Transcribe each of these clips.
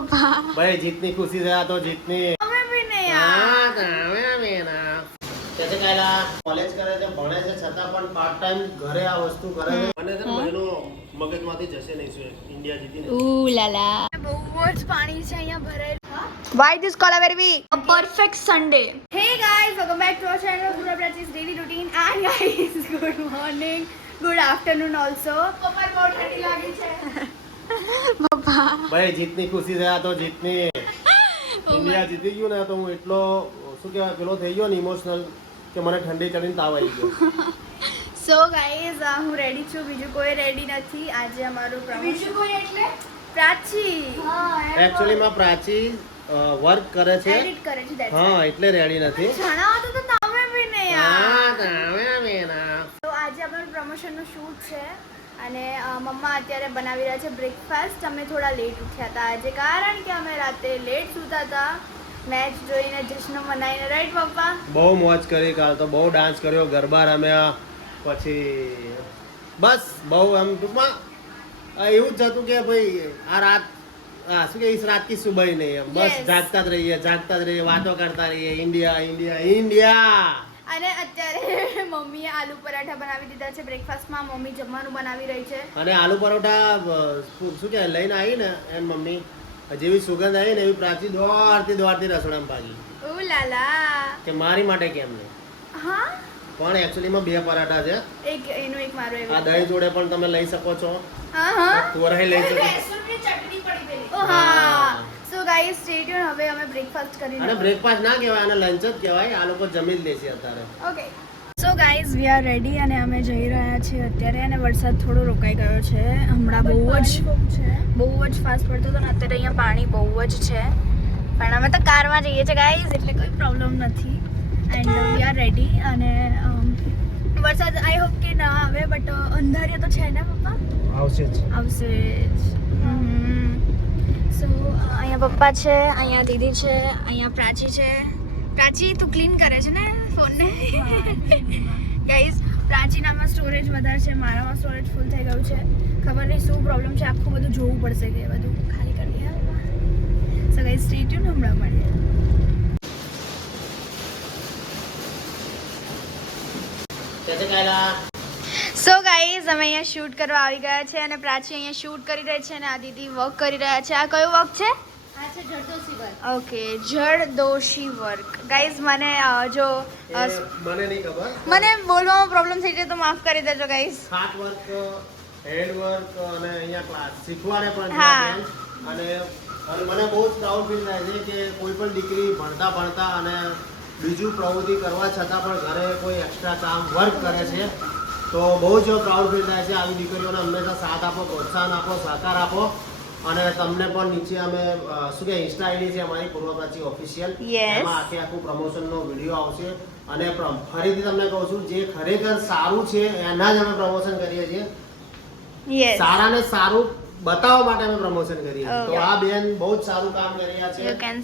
भाई जितनी खुशी रहा तो जितनी हमें भी नहीं यार कैसे कहला કોલેજ કરે છે ભણે છે છતાં પણ પાર્ટ ટાઈમ ઘરે આ વસ્તુ કરે છે અને છે મહિનો મગજમાંથી જશે નહીં શું ઇન્ડિયા જીતીને ऊ लाला બહુ જ પાણી છે અહીંયા ભરાયેલું Why this Collaberry a perfect Sunday Hey guys welcome back to our channel Pura Prachi's daily routine and guys good morning good afternoon also પપ્પા બહુ ઠંડી લાગી છે પપ્પા ભાઈ જીતની ખુશી રહ્યા તો જીતની ઇન્ડિયા જીતી ગયું ને તો હું એટલો શું કહેવાય પેલો થઈ ગયો ને ઇમોશનલ કે મને ઠંડી ચડીને તાવ આવી ગયો સો ગાઈઝ હું રેડી છું બીજું કોઈ રેડી નથી આજે અમારું બીજું કોઈ એટલે પ્રાચી એકચ્યુઅલી માં પ્રાચી વર્ક કરે છે એડિટ કરે છે હા એટલે રેડી નથી જણાવો તો તમે બી નહીં યાર તમે તો આજે આપણું પ્રમોશનનું શૂટ છે અને મમ્મા અત્યારે બનાવી રહ્યા છે બ્રેકફાસ્ટ અમે થોડા લેટ ઉઠ્યા હતા આજે કારણ કે અમે રાતે લેટ સૂતા હતા મેચ જોઈને જશ્ન મનાઈને રાઈટ પપ્પા બહુ મોજ કરી કાલ તો બહુ ડાન્સ કર્યો ગરબા રમ્યા પછી બસ બહુ આમ ટૂંકમાં એવું જ હતું કે ભાઈ આ રાત શું કે રાત કી સુબહ નહીં એમ બસ જાગતા જ રહીએ વાતો કરતા રહીએ ઇન્ડિયા ઇન્ડિયા ઇન્ડિયા અને અત્યારે મમ્મીએ આલુ પરાઠા બનાવી દીધા છે બ્રેકફાસ્ટમાં મમ્મી જમવાનું બનાવી રહી છે અને આલુ પરોઠા શું કે લઈને આવી ને એમ મમ્મી જેવી સુગંધ આવી ને એવી પ્રાચી દોડતી રસોડામાં ભાગી ઓ લાલા કે મારી માટે કેમ નહીં હા પણ એકચ્યુઅલી માં બે પરાઠા છે એક એનો એક મારો એવો આ દહીં જોડે પણ તમે લઈ શકો છો હા હા તોરાઈ લઈ શકો ચટણી પડી પેલી ઓ હા સો ગાઈસ સ્ટે ટ્યુન હવે અમે બ્રેકફાસ્ટ કરી અને બ્રેકફાસ્ટ ના કહેવાય અને લંચ જ કહેવાય આ લોકો જમી જ લેશે અત્યારે okay so guys we are ready અને અમે જઈ રહ્યા છીએ અત્યારે અને વરસાદ થોડો રોકાઈ ગયો છે હમણાં બહુ જ ફાસ્ટ પડતો હતો ને અત્યારે અહીંયા પાણી બહુ જ છે પણ અમે તો કારમાં જઈએ છીએ ગાઈઝ એટલે કોઈ પ્રોબ્લેમ નથી એન્ડ વી આર રેડી અને વરસાદ આઈ હોપ કે ના આવે બટ અંધારિયા તો છે ને પપ્પા આવશે જ આવશે સો અહીંયા પપ્પા છે અહીંયા દીદી છે અહીંયા પ્રાચી છે પ્રાચી તું ક્લીન કરે છે ને ફોનને ગાઈઝ પ્રાચીનામાં સ્ટોરેજ વધારે છે મારામાં સ્ટોરેજ ફૂલ થઈ ગયું છે ખબર નહીં શું પ્રોબ્લેમ છે આખું બધું જોવું પડશે કે બધું ખાલી કરી દઈએ સો ગાઈઝ સ્ટે ટ્યુન હમણાં મળીએ સો ગાઈઝ અમે અહીંયા શૂટ કરવા આવી ગયા છે અને પ્રાચી અહીંયા શૂટ કરી રહી છે અને આ દીદી વર્ક કરી રહ્યા છે આ કયો વર્ક છે ઓકે જરદોશી વર્ક ગાઈઝ મને જો મને નહીં ખબર મને બોલવામાં પ્રોબ્લેમ થઈ જાય તો માફ કરી દેજો ગાઈઝ હાથ વર્ક હેન્ડ વર્ક અને અહીંયા ક્લાસ શીખવાડે પણ છે હા. અને મને બહુ જ પ્રાઉડ ફીલ થાય છે કે કોઈ પણ દીકરી ભણતા અને બીજું પ્રવૃત્તિ કરવા છતાં પણ ઘરે કોઈ એક્સ્ટ્રા કામ વર્ક કરે છે તો બહુ જ પ્રાઉડ ફીલ થાય છે આવી દીકરીઓને હંમેશા સાથ આપો પ્રોત્સાહન આપો સહકાર આપો અને તમને પણ નીચે અમે શું કે ઇન્સ્ટા આઈડી છે અમારી પૂર્વ પ્રાચી ઓફિશિયલ એમાં આખું પ્રમોશનનો વિડીયો આવશે અને ફરીથી તમને કહું છું જે ખરેખર સારું છે એના જ અમે પ્રમોશન કરીએ છીએ સારાને સારું બતાવવા માટે અમે પ્રમોશન કરીએ છીએ તો આ બેન બહુ જ સારું કામ કરી રહ્યા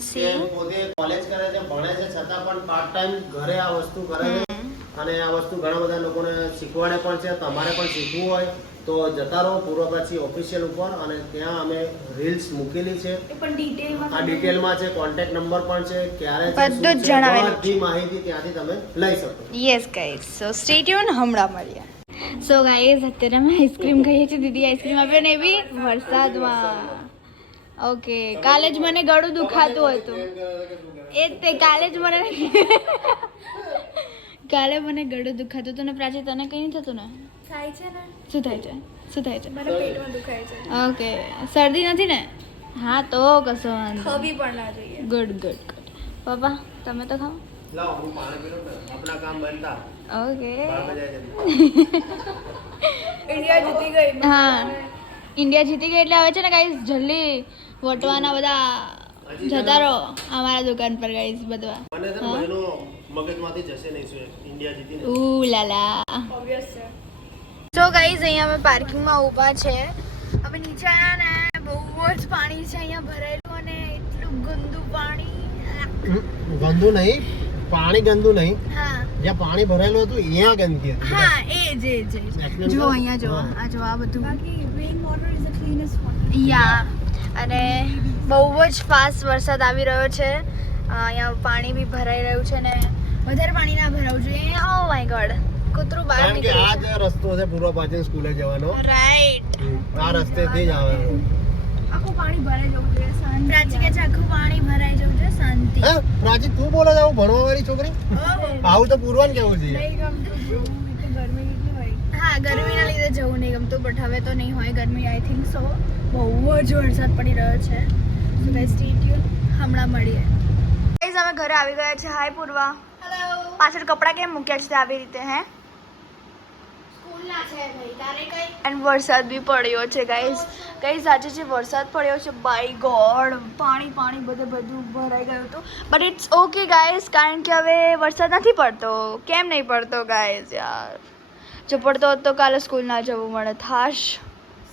છે પોતે કોલેજ કરે છે ભણે છે છતાં પણ પાર્ટ ટાઈમ ઘરે આ વસ્તુ કરે છે અને આ વસ્તુ ઘણા બધા લોકોને શીખવાડે પણ છે તમારે પણ શીખવું હોય તો જતા રહો પૂર્વ પ્રાચી ઓફિશિયલ ઉપર અને ત્યાં અમે રીલ્સ મૂકેલી છે આ ડિટેલમાં છે કોન્ટેક્ટ નંબર પણ છે ક્યારે બધું જ જણાવેલું છે બધી માહિતી ત્યાંથી તમે લઈ શકો yes guys so stay tune હમણાં મળીએ સો ગાઈઝ અત્યારે અમે આઈસ્ક્રીમ ખાઈએ છીએ દીદી આઈસ્ક્રીમ આપે ને એવી વરસાદમાં ઓકે કાલે જ મને ગળું દુખાતું હતું એ જ તે કાલે જ મને ગળું દુખાતું હતું ને પ્રાચી તને કંઈ નહીં થતું ને થાય છે ને શું થાય છે મને પેટમાં દુખાય છે ઓકે શરદી નથી ને હા તો કશો વાંધો ખબી પણ ના જોઈએ ગુડ પપ્પા તમે તો ખાઓ લાવો હું પાણી પીલો ને આપણા કામ બનતા ઓકે ઇન્ડિયા જીતી ગઈ હા ઇન્ડિયા જીતી ગઈ એટલે આવે છે ને ગાઈસ જલ્દી વોટવાના બધા જતા રહો અમારા દુકાન પર ગાઈસ બધા મને તો મહિનો મગજમાંથી જશે નહીં શું ઇન્ડિયા જીતીને ऊ लाला ઓબ્વિયસ છે સો ગાઈઝ અહીંયા અમે પાર્કિંગમાં ઊભા છે અમે નીચે આવ્યા ને બહુ જ પાણી છે અહીંયા ભરાયેલું અને એટલું ગંદુ પાણી ગંદુ નહીં પાણી ગંદુ નહીં હા જ્યાં પાણી ભરાયેલું હતું અહીંયા ગંદકી હતી હા એ જો અહીંયા જો આ જો આ બધું બાકી rain water is the cleanest water યા અને બહુ જ ફાસ્ટ વરસાદ આવી રહ્યો છે. અહીંયા પાણી બી ભરાઈ રહ્યું છે ને વધારે પાણી ના ભરાવું જોઈએ. ઓ માય ગોડ, કૂતરું બહાર કારણ કે આ નીકળ્યું જ રસ્તો છે પૂર્વ પ્રાચીન સ્કૂલે જવાનો. છે. રાઈટ. આ રસ્તેથી જ આવે. આખું પાણી ભરાઈ જવું જોઈએ. શાંતિ. પ્રાચી કે છે આખું પાણી ભરાઈ જવું છે. શાંતિ. હે પ્રાચી તું બોલે છે આવું ભણવા વાળી છોકરી? આવું તો પૂર્વાને કેવું છે. નહીં ગમતું જવું. એક તો ગરમી કેટલી હોય. હા, ગરમીના લીધે જવું નહીં ગમતું, બટ હવે તો નહીં હોય ગરમી. I think so. બહુ જ વરસાદ પડી રહ્યો છે. સો ગાઈસ સ્ટે ટ્યુન, હમણાં મળીએ. ગાઈસ અમે ઘરે આવી ગયા છે. હાય પૂર્વા. હેલો. પાછળ કપડાં કેમ મૂક્યા છે આવી રીતે? હે, સ્કૂલના છે ભાઈ. તારે કઈ? એન્ડ વરસાદ બી પડ્યો છે ગાઈસ. ગાઈસ આજે જે વરસાદ પડ્યો છે, બાય ગોડ, પાણી બધું ભરાઈ ગયું હતું. બટ ઇટ્સ ઓકે ગાઈસ, કારણ કે હવે વરસાદ નથી પડતો. કેમ નહીં પડતો ગાઈસ યાર? જો પડતો હોત તો કાલે સ્કૂલ ના જવું મળે થાશ,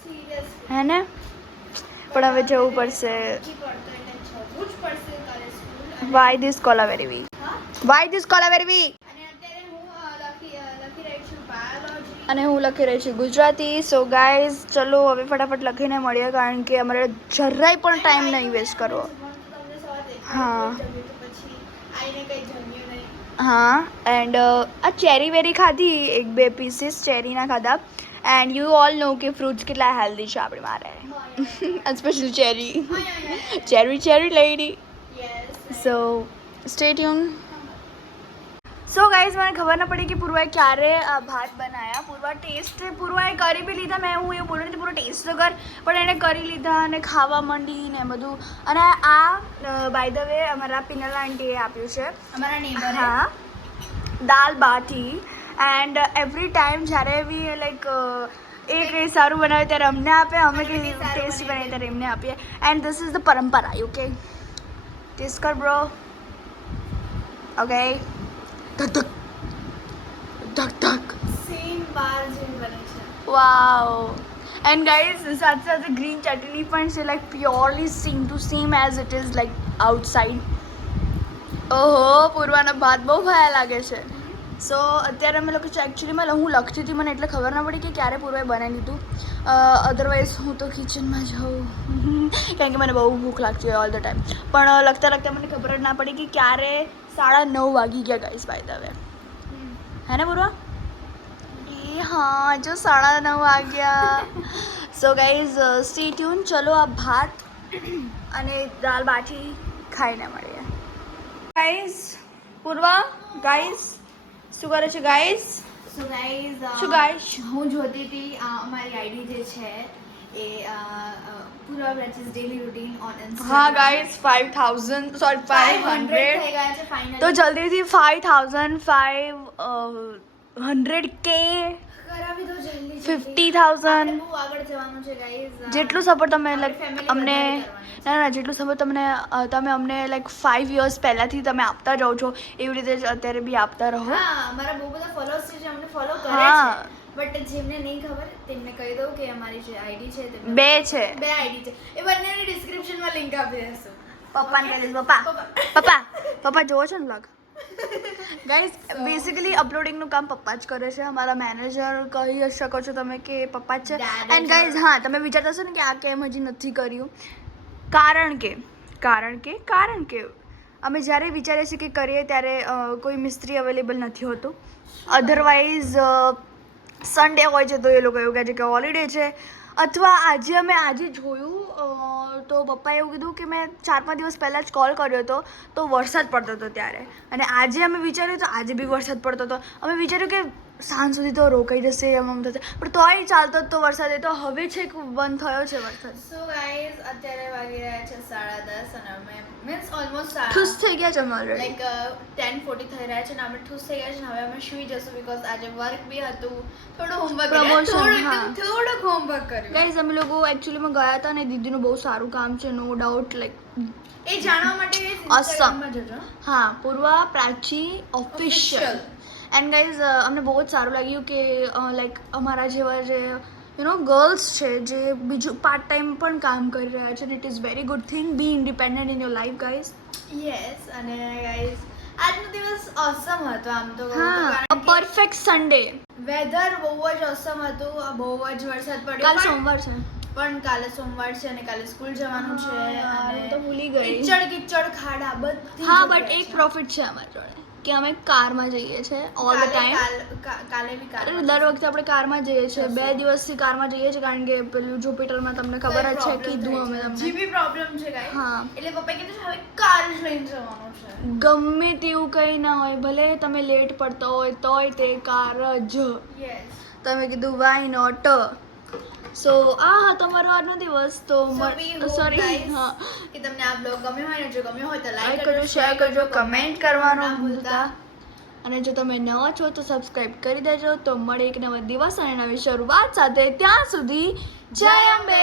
સિરિયસ. હે ને? પણ હવે જવું પડશે. નથી પડતો એટલે જવું જ પડશે કાલે school. Why this kolaveri weak, હા. Why this kolaveri weak. અને અત્યારે હું લખી રહી છું બાયોલોજી. અને હું લખી રહી છું ગુજરાતી. સો ગાઈઝ ચલો હવે ફટાફટ લખીને મળીએ, કારણ કે અમારે જરાય પણ ટાઈમ નહીં વેસ્ટ કરવો. હા. હા, એન્ડ આ ચેરી વેરી ખાધી, 1-2 પીસીસ ચેરીના ખાધા. એન્ડ યુ ઓલ નો કે ફ્રૂટ્સ કેટલા હેલ્ધી છે આપણે મારે, સ્પેશિયલ ચેરી લેડી. સો સ્ટે ટ્યુન. સો ગાઈઝ મને ખબર ના પડી કે પૂર્વાએ ક્યારે ભાત બનાવ્યા. પૂર્વાએ કરી બી લીધા. મેં હું એવું બોલું નથી પૂરો ટેસ્ટ તો કર, પણ એણે કરી લીધા અને ખાવા માંડી ને બધું. અને આ બાય ધ વે અમારા પિનલ આંટીએ આપ્યું છે, અમારા નેબર. હા, દાલ બાટી. એન્ડ એવરી ટાઈમ જ્યારે બી લાઈક એ કંઈ સારું બનાવે ત્યારે અમને આપે, અમે કંઈ ટેસ્ટી બનાવીએ ત્યારે એમને આપીએ. એન્ડ ધીસ ઇઝ ધ પરંપરા. ઓકે, ટેસ્ટ કર બ્રો. ઓકે, ધક ધક ધક ધક. સેમ બાર જેવી બને છે. વાવ. એન્ડ ગાઈઝ સાથે સાથે ગ્રીન ચટણી પણ છે, like purely same to same as it is like outside. ઓહો, પૂર્વાના ભાત બહુ ખાયા લાગે છે. સો અત્યારે અમે લોકો એકચ્યુઅલીમાં હું લખતી હતી, મને એટલે ખબર ના પડી કે ક્યારે પૂર્વાએ બનાવી લીધું. અધરવાઇઝ હું તો કિચનમાં જાઉં, કારણ કે મને બહુ ભૂખ લાગતી હોય ઓલ ધ ટાઈમ. પણ લખતા લખતા મને ખબર જ ના પડી કે ક્યારે 9:30 વાગી ગયા ગાઈઝ બાય ધ વે. હે ને પૂર્વા? એ હા, જો 9:30 વાગ્યા. So guys stay tune. ચલો આ ભાત અને દાલ બાટી ખાઈને મળીએ. ગાઈઝ પૂર્વા, ગાઈઝ શું કરે છે ગાઈઝ? સો ગાઈઝ, શું ગાઈઝ? હું જોતી હતી અમારી આઈડી જે છે એ પૂર્વા બ્રાચીસ ડેલી રૂટીન ઓન ઇન્સ્ટાગ્રામ. હા ગાઈઝ, 5,000 સોરી 500. થઈ ગયા છે ફાઇનલી. તો જલ્દીથી 5,500K, કરાવી દો જલ્દી. 50,000. બહુ આગળ જવાનું છે ગાઈઝ. જેટલું સપોર્ટ તમે આપણે લાઈક family અમને, વધારે કરવાની છે. ના જેટલું સપોર્ટ તમે અમને લાઈક 5 years પહેલાંથી તમે આપતા જાઓ છો, એવી રીતે જ અત્યારે બી આપતા રહો. હા, મારા બહુ બધા ફોલોઅર્સ છે જે અમને ફોલો કરે હા. છે. બટ જેમને નહીં ખબર તેમને કહી દઉં કે અમારી જે આઈડી છે તેમને 2 છે. 2 આઈડી છે. એ બંનેની ડિસ્ક્રિપ્શનમાં લિંક આપી દેશું. પપ્પાને કહી દઈશ. પપ્પા જોવો છો ને વ્લોગ? ગાઈઝ બેસિકલી અપલોડિંગનું કામ પપ્પા જ કરે છે. અમારા મેનેજર કહી શકો છો તમે કે પપ્પા જ છે. Dad એન્ડ ગાઈઝ હા, તમે વિચારતા હશો ને કે આ કેમ હજી નથી કર્યું. કારણ કે અમે જ્યારે વિચારીએ છીએ કે કરીએ ત્યારે કોઈ મિસ્ત્રી અવેલેબલ નથી હોતું. અધરવાઇઝ સન્ડે હોય છે તો એ લોકો એવું કહે છે કે હોલિડે છે, અથવા આજે જોયું તો પપ્પાએ એવું કીધું કે મેં 4-5 દિવસ પહેલાં જ કોલ કર્યો હતો તો વરસાદ પડતો હતો ત્યારે. અને આજે અમે વિચાર્યું તો આજે બી વરસાદ પડતો હતો. અમે વિચાર્યું કે સાંજ સુધી તો રોકાઈ જશે એમ થશે, પણ તોય ચાલતો જ તો વરસાદ. એ તો હવે છેક બંધ થયો છે વરસાદ. સો ગાઈઝ અત્યારે વાગી રહ્યા છે 10:30 અને અમે મીન્સ ઓલમોસ્ટ ખુશ થઈ ગયા છે અમે ઓલરેડી. લાઈક 10:40 થઈ રહ્યા છે અને અમે ઠૂસ થઈ ગયા છે. હવે અમે સુઈ જશું બીકોઝ આજે વર્ક બી હતું, થોડું હોમવર્ક Promotion, હા. થોડુંક હોમવર્ક કર્યું. ગાઈઝ અમે લોકો એકચ્યુઅલીમાં ગયા હતા અને દીદીનું બહુ સારું કામ છે, નો ડાઉટ. લાઈક એ જાણવા માટે ઇન્સ્ટાગ્રામમાં જજો. હા, પૂર્વા પ્રાચી ઓફિશિયલ. એન્ડ ગાઈઝ અમને બહુ જ સારું લાગ્યું કે લાઈક અમારા જેવા જે ગર્લ્સ છે જે બીજું પાર્ટ ટાઈમ પણ કામ કરી રહ્યા છે. It is very good thing. Be independent in your life guys. Yes. અને ગાઈઝ આજનો દિવસ ઓસમ હતો આમ તો કહું તો, હા, કારણ કે પરફેક્ટ સન્ડે. વેધર બહુ જ ઓસમ હતું. બહુ જ વરસાદ પડ્યો કાલ પણ સોમવાર છે. પણ કાલે સોમવાર છે અને કાલે સ્કૂલ જવાનું છે હા, અને હું તો ભૂલી ગઈ. કિચડ ખાડા બધી હા જગ્યાએ બટ એક છે. પ્રોફિટ છે અમારી જોડે કે અમે કારમાં જઈએ છીએ ઓલ ધ ટાઈમ. કાલે બી કાલે દર વખતે આપણે કારમાં જઈએ છીએ. 2 દિવસથી કારમાં જઈએ છીએ કારણ કે પેલું જુપિટરમાં તમને ખબર જ છે કીધું અમે તમને. જીબી પ્રોબ્લેમ છે ગાઈસ. હા. એટલે પપ્પાએ કીધું છે, હવે કાર જ લઈને જવાનું છે. ગમે તેવું કંઈ ના હોય ભલે તમે લેટ પડતા હોય તોય તે કાર જ. યસ. તમે કીધું વાય નોટ. સો આ હતો મારો આજનો દિવસ. તો સોરી હા કે તમને આ બ્લોગ ગમ્યો હોય ને જો ગમ્યો હોય તો લાઈક લાઈક કરજો શેર કરજો કમેન્ટ કરવાનું ના ભૂલતા. અને જો તમે નવા છો તો સબસ્ક્રાઇબ કરી દેજો. તો મળે એક નવા દિવસ અને નવી શરૂઆત સાથે. ત્યાં સુધી જય અંબે.